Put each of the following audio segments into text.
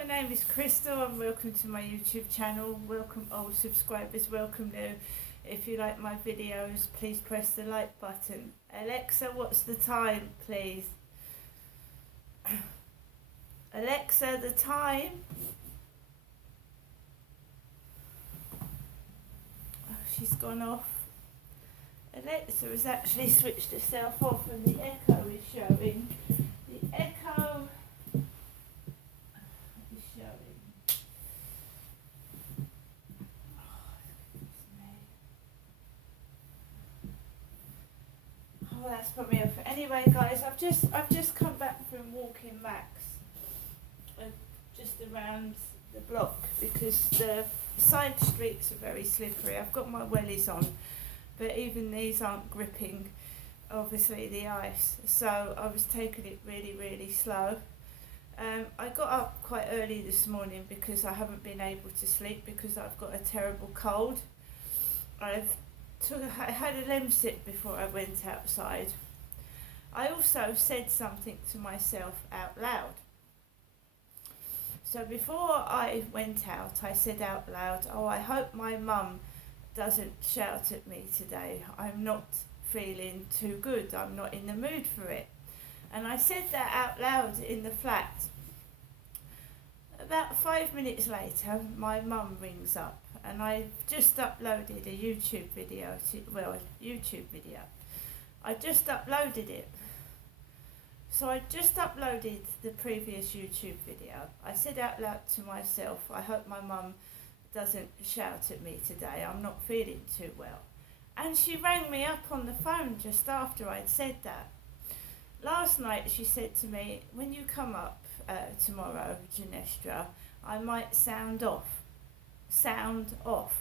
my name is Crystal and welcome to my YouTube channel. Welcome old subscribers, welcome new. If you like my videos, please press the like button. Alexa, what's the time, please? Alexa, the time. Oh, she's gone off. Alexa has actually switched herself off and the echo is showing. The echo is showing. Oh, that's put me off. Anyway, guys, I've just come back from walking Max, just around the block because the side streets are very slippery. I've got my wellies on, but even these aren't gripping, obviously, the ice. So I was taking it really, really slow. I got up quite early this morning because I haven't been able to sleep because I've got a terrible cold. I had a Lemsip before I went outside. I also said something to myself out loud. So before I went out, I said out loud, oh, I hope my mum doesn't shout at me today. I'm not feeling too good. I'm not in the mood for it. And I said that out loud in the flat. About 5 minutes later, my mum rings up and I just uploaded a YouTube video. I just uploaded it. So I just uploaded the previous YouTube video. I said out loud to myself, I hope my mum doesn't shout at me today. I'm not feeling too well. And she rang me up on the phone just after I'd said that. Last night she said to me, when you come up tomorrow, Ginestra, I might sound off. Sound off.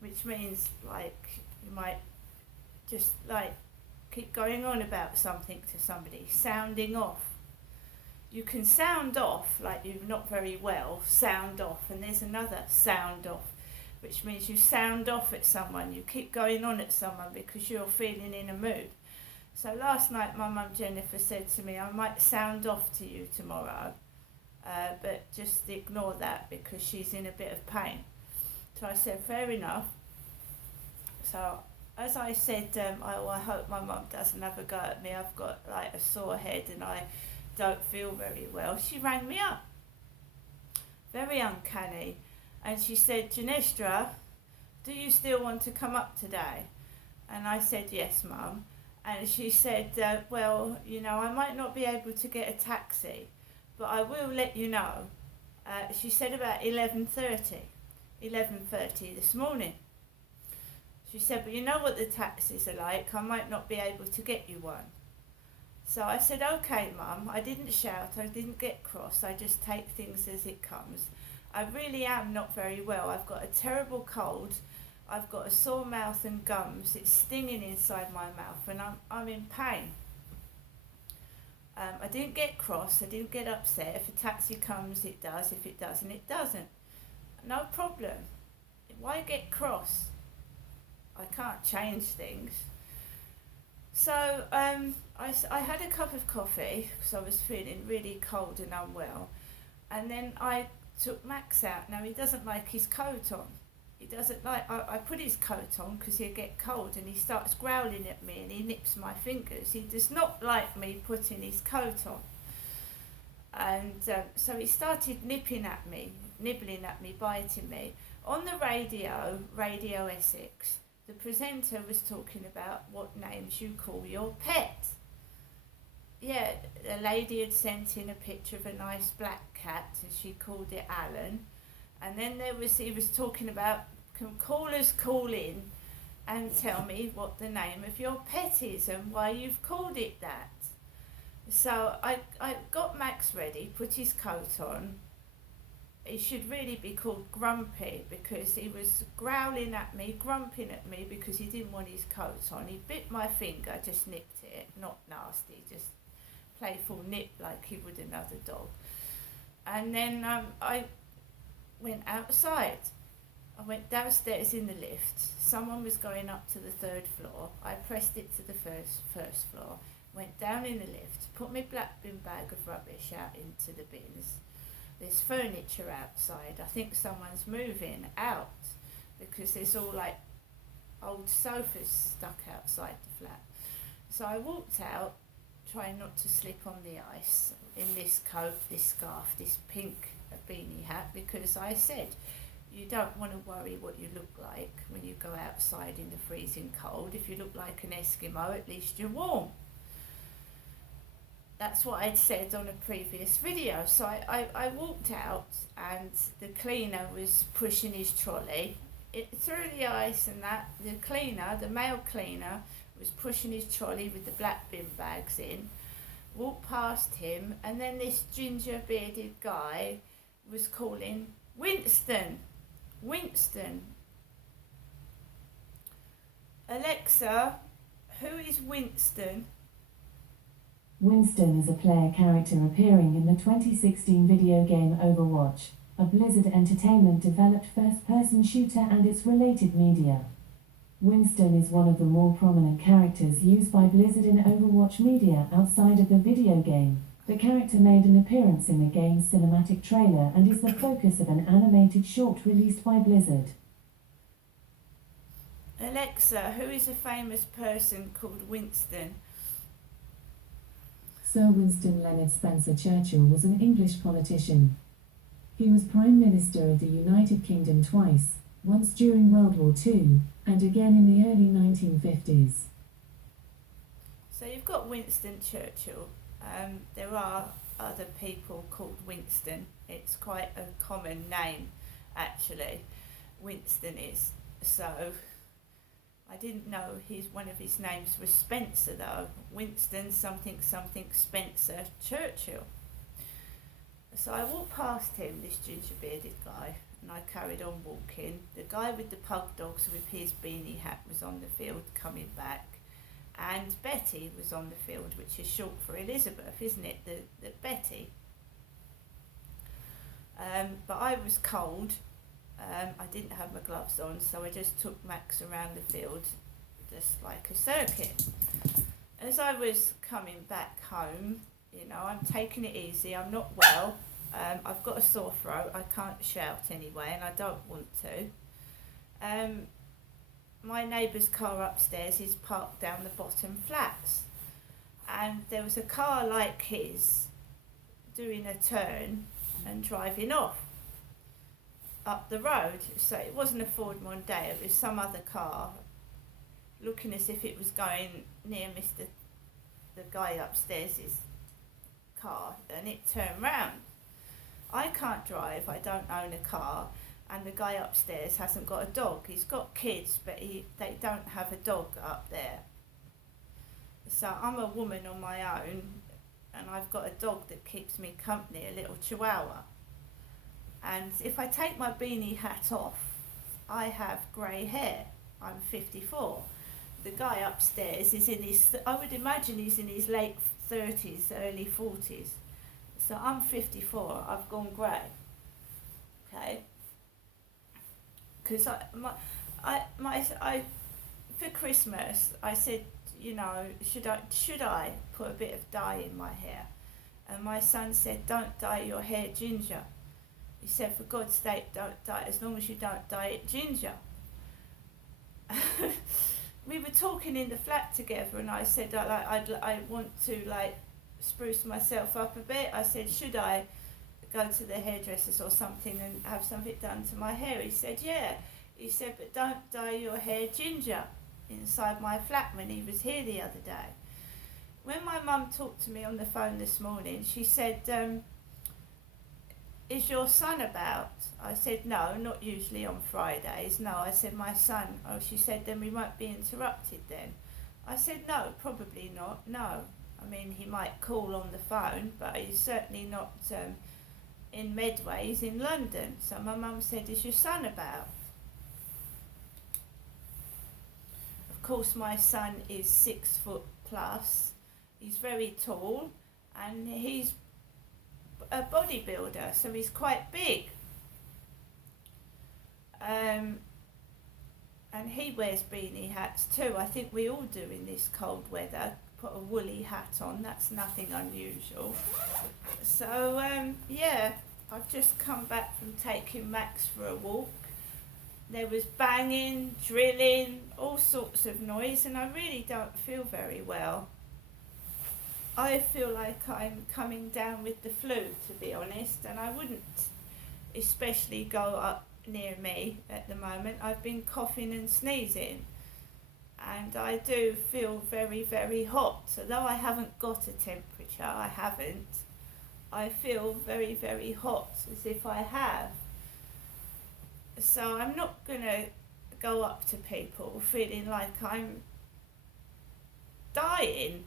Which means like you might just like keep going on about something to somebody. Sounding off. You can sound off like you're not very well, sound off, and there's another sound off, which means you sound off at someone, you keep going on at someone because you're feeling in a mood. So last night my mum Jennifer said to me, I might sound off to you tomorrow, but just ignore that because she's in a bit of pain. So I said, fair enough. So as I said, I hope my mum doesn't have a go at me. I've got like a sore head and I don't feel very well. She rang me up, very uncanny, and she said, Ginestra, do you still want to come up today? And I said, yes, Mum. And she said, well, you know, I might not be able to get a taxi, but I will let you know. She said about 11:30 this morning. She said, but you know what the taxis are like, I might not be able to get you one. So I said, okay, Mum. I didn't shout, I didn't get cross, I just take things as it comes. I really am not very well. I've got a terrible cold, I've got a sore mouth and gums, it's stinging inside my mouth and I'm in pain. I didn't get cross, I didn't get upset. If a taxi comes, it does. If it doesn't, it doesn't. No problem. Why get cross? I can't change things. So I had a cup of coffee because I was feeling really cold and unwell, and then I took Max out. Now he doesn't like his coat on. He doesn't like, I put his coat on because he'll get cold and he starts growling at me and he nips my fingers. He does not like me putting his coat on. And so he started nibbling at me, biting me. On the radio, Radio Essex, the presenter was talking about what names you call your pet. Yeah, a lady had sent in a picture of a nice black cat and she called it Alan. And then he was talking about, can callers call in and tell me what the name of your pet is and why you've called it that. So I got Max ready, put his coat on. He should really be called Grumpy because he was growling at me, grumping at me because he didn't want his coat on. He bit my finger, just nipped it, not nasty, just playful nip like he would another dog. And then I went outside. I went downstairs in the lift. Someone was going up to the 3rd floor. I pressed it to the first floor, went down in the lift, put my black bin bag of rubbish out into the bins, there's furniture outside. I think someone's moving out because there's all like old sofas stuck outside the flat. So I walked out, trying not to slip on the ice, in this coat, this scarf, this pink beanie hat, because I said, you don't want to worry what you look like when you go outside in the freezing cold. If you look like an Eskimo, at least you're warm. That's what I'd said on a previous video. So I walked out, and the cleaner was pushing his trolley through the ice, and that the cleaner, the male cleaner, was pushing his trolley with the black bin bags in. Walked past him, and then this ginger bearded guy was calling, Winston, Winston. Alexa, who is Winston? Winston is a player character appearing in the 2016 video game Overwatch, a Blizzard Entertainment-developed first-person shooter and its related media. Winston is one of the more prominent characters used by Blizzard in Overwatch media outside of the video game. The character made an appearance in the game's cinematic trailer and is the focus of an animated short released by Blizzard. Alexa, who is a famous person called Winston? Sir Winston Leonard Spencer Churchill was an English politician. He was Prime Minister of the United Kingdom twice, once during World War II, and again in the early 1950s. So you've got Winston Churchill. There are other people called Winston. It's quite a common name, actually. Winston is. So I didn't know one of his names was Spencer, though. Winston something something Spencer Churchill. So I walked past him, this ginger bearded guy, and I carried on walking. The guy with the pug dogs with his beanie hat was on the field coming back, and Betty was on the field, which is short for Elizabeth, isn't it? The Betty. But I was cold. I didn't have my gloves on, so I just took Max around the field, just like a circuit. As I was coming back home, I'm taking it easy. I'm not well. I've got a sore throat. I can't shout anyway, and I don't want to. My neighbour's car upstairs is parked down the bottom flats, and there was a car like his doing a turn and driving off up the road. So it wasn't a Ford Mondeo, it was some other car, looking as if it was going near the guy upstairs' car, and it turned round. I can't drive, I don't own a car, and the guy upstairs hasn't got a dog. He's got kids, but they don't have a dog up there. So I'm a woman on my own, and I've got a dog that keeps me company, a little Chihuahua. And if I take my beanie hat off, I have grey hair. I'm 54. The guy upstairs is I would imagine he's in his late 30s, early 40s. So I'm 54, I've gone grey. Okay? Because for Christmas, I said, should I put a bit of dye in my hair? And my son said, don't dye your hair ginger. He said, for God's sake, don't dye it, as long as you don't dye it ginger. We were talking in the flat together, and I said, I want to spruce myself up a bit. I said, should I go to the hairdressers or something and have something done to my hair? He said, yeah. He said, but don't dye your hair ginger inside my flat when he was here the other day. When my mum talked to me on the phone this morning, she said, is your son about? I said, no, not usually on Fridays. No, I said, my son. Oh, she said, then we won't be interrupted then. I said, no, probably not, no. I mean, he might call on the phone, but he's certainly not in Medway, he's in London. So my mum said, is your son about? Of course, my son is 6 foot plus. He's very tall, and he's a bodybuilder, so he's quite big. And he wears beanie hats too. I think we all do in this cold weather. Put a woolly hat on, that's nothing unusual. So yeah, I've just come back from taking Max for a walk. There was banging, drilling, all sorts of noise, and I really don't feel very well. I feel like I'm coming down with the flu, to be honest, and I wouldn't especially go up near me at the moment. I've been coughing and sneezing, and I do feel very, very hot. Although I haven't got a temperature, I feel very, very hot, as if I have. So I'm not going to go up to people feeling like I'm dying.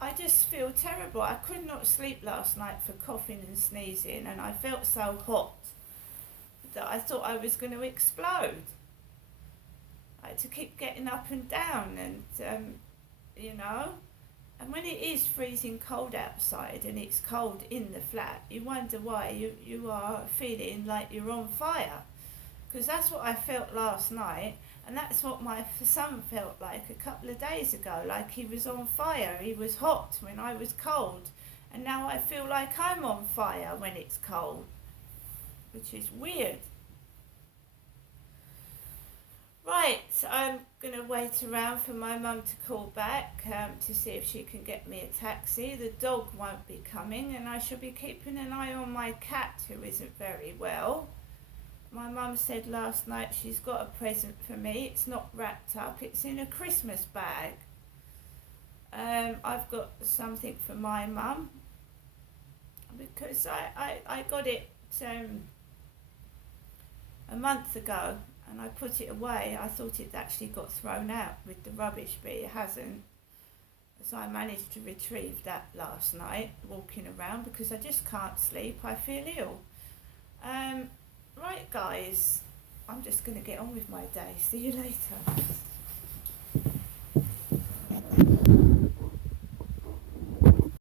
I just feel terrible. I could not sleep last night for coughing and sneezing, and I felt so hot that I thought I was going to explode. I had to keep getting up and down, and and when it is freezing cold outside and it's cold in the flat, you wonder why you are feeling like you're on fire, because that's what I felt last night. And that's what my son felt like a couple of days ago, like he was on fire. He was hot when I was cold. And now I feel like I'm on fire when it's cold, which is weird. Right, I'm going to wait around for my mum to call back to see if she can get me a taxi. The dog won't be coming, and I shall be keeping an eye on my cat, who isn't very well. My mum said last night she's got a present for me. It's not wrapped up, it's in a Christmas bag. I've got something for my mum, because I got it a month ago, and I put it away. I thought it actually got thrown out with the rubbish, but it hasn't. So I managed to retrieve that last night, walking around, because I just can't sleep. I feel ill. Right, guys, I'm just going to get on with my day. See you later.